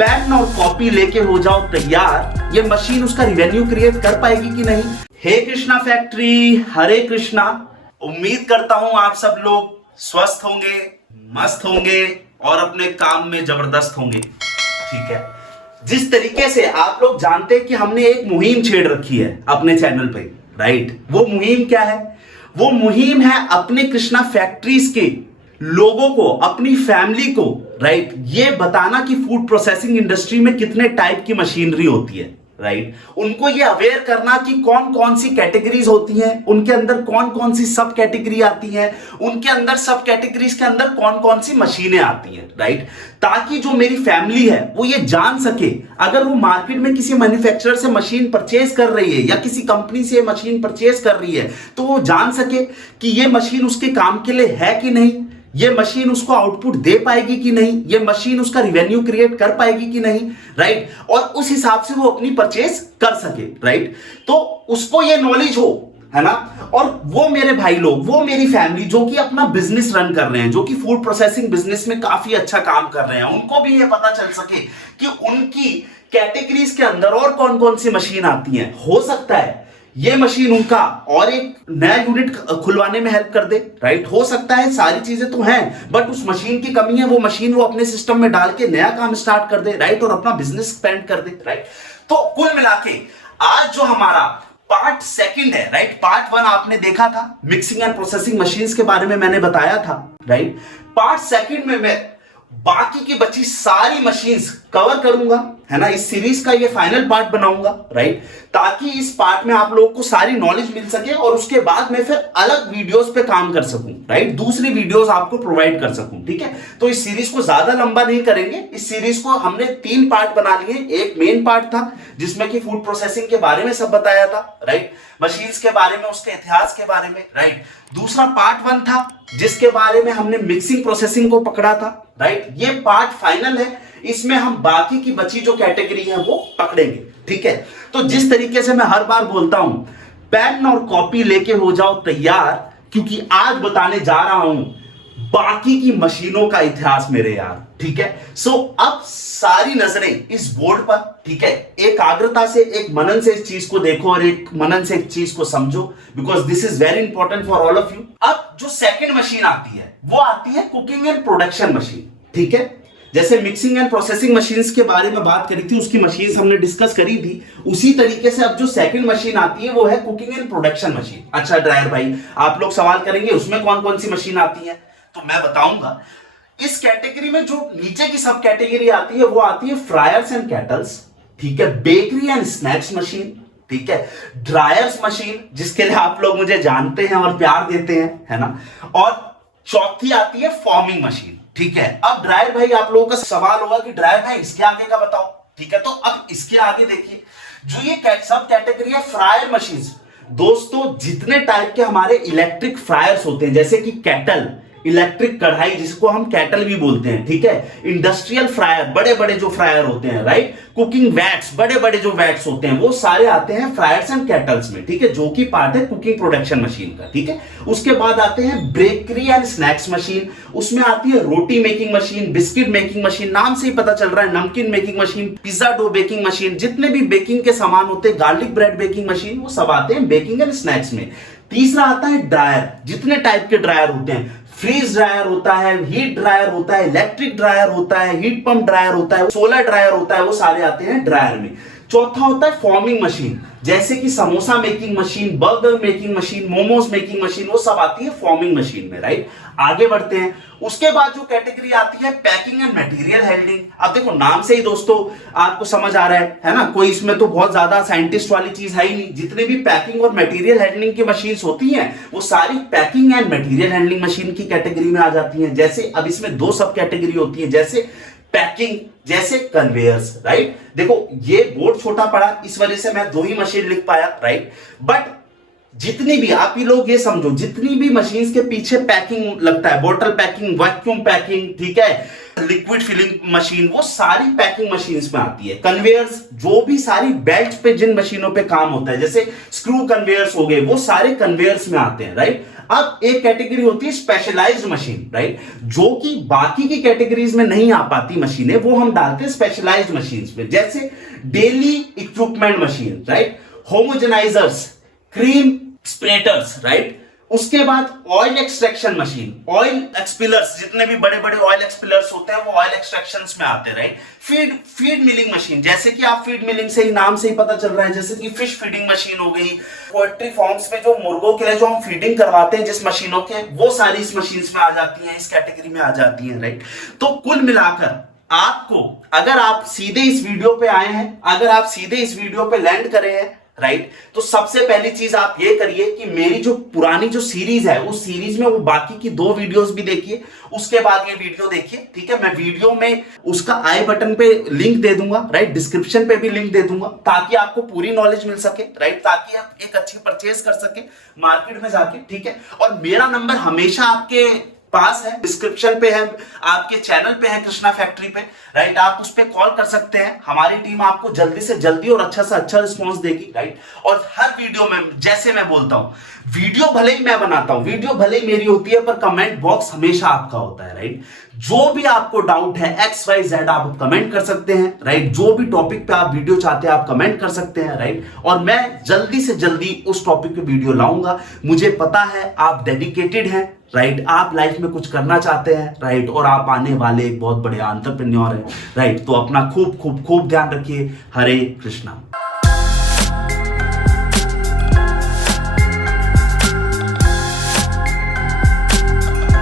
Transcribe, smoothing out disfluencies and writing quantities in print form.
Pen और copy लेके हो जाओ तैयार, ये मशीन उसका रिवेन्यू क्रिएट कर पाएगी कि नहीं। हे कृष्णा फैक्ट्री, हरे कृष्णा। उम्मीद करता हूं आप सब लोग स्वस्थ होंगे, मस्त होंगे और अपने काम में जबरदस्त होंगे। ठीक है, जिस तरीके से आप लोग जानते हैं कि हमने एक मुहिम छेड़ रखी है अपने चैनल पे, राइट। वो मुहिम क्या है? वो मुहिम है अपने कृष्णा फैक्ट्रीज के लोगों को, अपनी फैमिली को, राइट, ये बताना कि फूड प्रोसेसिंग इंडस्ट्री में कितने टाइप की मशीनरी होती है, राइट। उनको ये अवेयर करना कि कौन कौन सी कैटेगरीज होती हैं, उनके अंदर कौन कौन सी सब कैटेगरी आती हैं, उनके अंदर सब कैटेगरीज के अंदर कौन कौन सी मशीनें आती हैं, राइट। ताकि जो मेरी फैमिली है वो ये जान सके, अगर वो मार्केट में किसी मैन्युफैक्चरर से मशीन परचेज कर रही है या किसी कंपनी से मशीन परचेज कर रही है, तो वो जान सके कि ये मशीन उसके काम के लिए है कि नहीं, ये मशीन उसको आउटपुट दे पाएगी कि नहीं, ये मशीन उसका रिवेन्यू क्रिएट कर पाएगी कि नहीं, राइट। और उस हिसाब से वो अपनी परचेज कर सके, राइट। तो उसको ये नॉलेज हो, है ना। और वो मेरे भाई लोग, वो मेरी फैमिली जो कि अपना बिजनेस रन कर रहे हैं, जो कि फूड प्रोसेसिंग बिजनेस में काफी अच्छा काम कर रहे हैं, उनको भी ये पता चल सके कि उनकी कैटेगरीज के अंदर और कौन कौन सी मशीन आती हैं। हो सकता है ये मशीन उनका और एक नया यूनिट खुलवाने में हेल्प कर दे, राइट। हो सकता है, सारी चीजें तो हैं, बट उस मशीन की कमी है, वो मशीन वो अपने सिस्टम में डाल के नया काम स्टार्ट कर दे, राइट, और अपना बिजनेस एक्सपेंड कर दे, राइट। तो कुल मिला के आज जो हमारा पार्ट सेकंड है, राइट। पार्ट 1 आपने देखा था, मिक्सिंग एंड प्रोसेसिंग मशीन्स के बारे में मैंने बताया था, राइट। पार्ट सेकंड में मैं बाकी की बची सारी मशीन्स कवर करूंगा, है ना। इस सीरीज का ये फाइनल पार्ट बनाऊंगा, राइट, ताकि इस पार्ट में आप लोगों को सारी नॉलेज मिल सके और उसके बाद मैं फिर अलग वीडियोस पे काम कर सकूं, राइट, दूसरी वीडियोस आपको प्रोवाइड कर सकूं। ठीक है, तो इस सीरीज को ज्यादा लंबा नहीं करेंगे। इस सीरीज को हमने 3 पार्ट बना लिए। एक मेन पार्ट था जिसमें कि फूड प्रोसेसिंग के बारे में सब बताया था, राइट, मशीन्स के बारे में, उसके इतिहास के बारे में, राइट। दूसरा पार्ट 1 था जिसके बारे में हमने मिक्सिंग प्रोसेसिंग को पकड़ा था, राइट। ये पार्ट फाइनल है, इसमें हम बाकी की बची जो कैटेगरी है वो पकड़ेंगे। ठीक है, तो जिस तरीके से मैं हर बार बोलता हूं, पेन और कॉपी लेके हो जाओ तैयार, क्योंकि आज बताने जा रहा हूं बाकी की मशीनों का इतिहास मेरे यार। ठीक है, सो अब सारी नजरें इस बोर्ड पर, ठीक है, एकाग्रता से, एक मनन से इस चीज को देखो और एक मनन से एक चीज को समझो, because this is very important for all of you. अब जो सेकंड मशीन आती है वो आती है कुकिंग एंड प्रोडक्शन मशीन। ठीक है, जैसे मिक्सिंग एंड प्रोसेसिंग मशीन्स के बारे में बात करी थी, उसकी मशीन्स हमने डिस्कस करी थी, उसी तरीके से अब जो सेकंड मशीन आती है वो है कुकिंग एंड प्रोडक्शन मशीन। अच्छा ड्रायर भाई, आप लोग सवाल करेंगे उसमें कौन कौन सी मशीन आती है, तो मैं बताऊंगा। इस कैटेगरी में जो नीचे की सब कैटेगरी आती है वो आती है फ्रायर्स एंड केटल्स, ठीक है, बेकरी एंड स्नैक्स मशीन, ठीक है, ड्रायर्स मशीन, जिसके लिए आप लोग मुझे जानते हैं और प्यार देते हैं, है ना, और चौथी आती है फॉर्मिंग मशीन। ठीक है, अब ड्रायर भाई आप लोगों का सवाल होगा कि ड्रायर भाई इसके आगे का बताओ। ठीक है, तो अब इसके आगे देखिए, जो ये सब कैटेगरी है फ्रायर मशीन। दोस्तों, जितने टाइप के हमारे इलेक्ट्रिक फ्रायर्स होते हैं, जैसे कि केटल, इलेक्ट्रिक कढ़ाई जिसको हम केटल भी बोलते हैं, ठीक है, इंडस्ट्रियल फ्रायर, बड़े बड़े जो फ्रायर होते हैं, राइट, कुकिंग वैट्स, बड़े बड़े जो वैट्स होते हैं, वो सारे आते हैं फ्रायर्स एंड केटल्स में। ठीक है, जो कि पार्ट है कुकिंग प्रोडक्शन मशीन का। ठीक है, उसके बाद आते हैं बेकरी एंड स्नैक्स मशीन, उसमें आती है roti making machine, biscuit making machine, नाम से ही पता चल रहा है, namkeen making machine, pizza dough baking machine, जितने भी बेकिंग के सामान होते हैं, गार्लिक ब्रेड बेकिंग मशीन, वो सब आते हैं बेकिंग एंड स्नैक्स में। तीसरा आता है ड्रायर, जितने टाइप के ड्रायर होते हैं, फ्रीज ड्रायर होता है, हीट ड्रायर होता है, इलेक्ट्रिक ड्रायर होता है, हीट पंप ड्रायर होता है, सोलर ड्रायर होता है, वो सारे आते हैं ड्रायर में। चौथा होता है फॉर्मिंग मशीन, जैसे कि samosa making machine, burger making machine, momos making machine, वो सब आती है फॉर्मिंग मशीन में, राइट। आगे बढ़ते हैं, उसके बाद जो कैटेगरी आती है पैकिंग एंड मटेरियल हैंडलिंग। अब देखो नाम से ही दोस्तों आपको समझ आ रहा है ना, कोई इसमें तो बहुत ज्यादा साइंटिस्ट वाली चीज है ही नहीं। जितने भी पैकिंग और मटेरियल हैंडलिंग की मशीन्स होती हैं वो सारी packing and material handling machine की कैटेगरी में आ जाती हैं। जैसे अब इसमें 2 सब कैटेगरी होती है, जैसे पैकिंग, जैसे कन्वेयर्स, राइट। देखो ये बोर्ड छोटा पड़ा, इस वजह से मैं 2 ही मशीन लिख पाया, राइट, बट जितनी भी आप ही लोग ये समझो, जितनी भी मशीन्स के पीछे पैकिंग लगता है, बोतल पैकिंग, वैक्यूम पैकिंग, ठीक है, लिक्विड फिलिंग मशीन, वो सारी पैकिंग मशीन्स में आती है। कन्वेयर्स, जो भी सारी बेल्ट पे जिन मशीनों पे काम होता है, जैसे स्क्रू कन्वेयर्स हो गए, वो सारे कन्वेयर्स में आते हैं, राइट। अब एक कैटेगरी होती है स्पेशलाइज्ड मशीन, राइट, जो कि बाकी की कैटेगरीज में नहीं आ पाती मशीनें, वो हम डालते हैं स्पेशलाइज्ड मशीन्स में, जैसे dairy equipment machine, right, homogenisers, cream separators, right. उसके बाद oil extraction machine, oil expellers, जितने भी बड़े बड़े ऑयल एक्सपिलर्स होते हैं वो ऑयल एक्सट्रैक्शंस में आते हैं, राइट। फीड मिलिंग मशीन, जैसे कि आप फीड मिलिंग से ही नाम से ही पता चल रहा है, जैसे कि फिश फीडिंग मशीन हो गई, पोल्ट्री फार्म्स में जो मुर्गों के लिए जो हम फीडिंग करवाते हैं जिस मशीनों के, वो सारी इस मशीन में आ जाती हैं, इस कैटेगरी में आ जाती हैं, राइट। तो कुल मिलाकर आपको, अगर आप सीधे इस वीडियो पे आए हैं, अगर आप सीधे इस वीडियो पे लैंड करे हैं, राइट, तो सबसे पहली चीज आप ये करिए कि मेरी जो पुरानी जो सीरीज है उस सीरीज में वो बाकी की 2 वीडियोस भी देखिए, उसके बाद ये वीडियो देखिए, ठीक है। मैं वीडियो में उसका आई बटन पे लिंक दे दूंगा, राइट, डिस्क्रिप्शन पे भी लिंक दे दूंगा, ताकि आपको पूरी नॉलेज मिल सके, राइट, ताकि आप एक अच्छी परचेज कर सके मार्केट में जाके, ठीक है। और मेरा नंबर हमेशा आपके पास है, डिस्क्रिप्शन पे है, आपके चैनल पे है कृष्णा फैक्ट्री पे, राइट, आप उस पे कॉल कर सकते हैं। हमारी टीम आपको जल्दी से जल्दी और अच्छा से अच्छा रिस्पांस देगी, राइट। और हर वीडियो में, जैसे मैं बोलता हूं, वीडियो भले ही मैं बनाता हूं, वीडियो भले ही मेरी होती है, पर कमेंट बॉक्स हमेशा आपका होता है, राइट। जो भी आपको डाउट है XYZ आप कमेंट कर सकते हैं, राइट। जो भी टॉपिक पे आप वीडियो चाहते हैं आप कमेंट कर सकते हैं, राइट। और मैं जल्दी से जल्दी उस टॉपिक पे वीडियो लाऊंगा। मुझे पता है आप डेडिकेटेड हैं, राइट, आप लाइफ में कुछ करना चाहते हैं, राइट, और आप आने वाले एक बहुत बड़े एंटरप्रेन्योर हैं, राइट। तो अपना खूब खूब खूब ध्यान रखिए। हरे कृष्णा।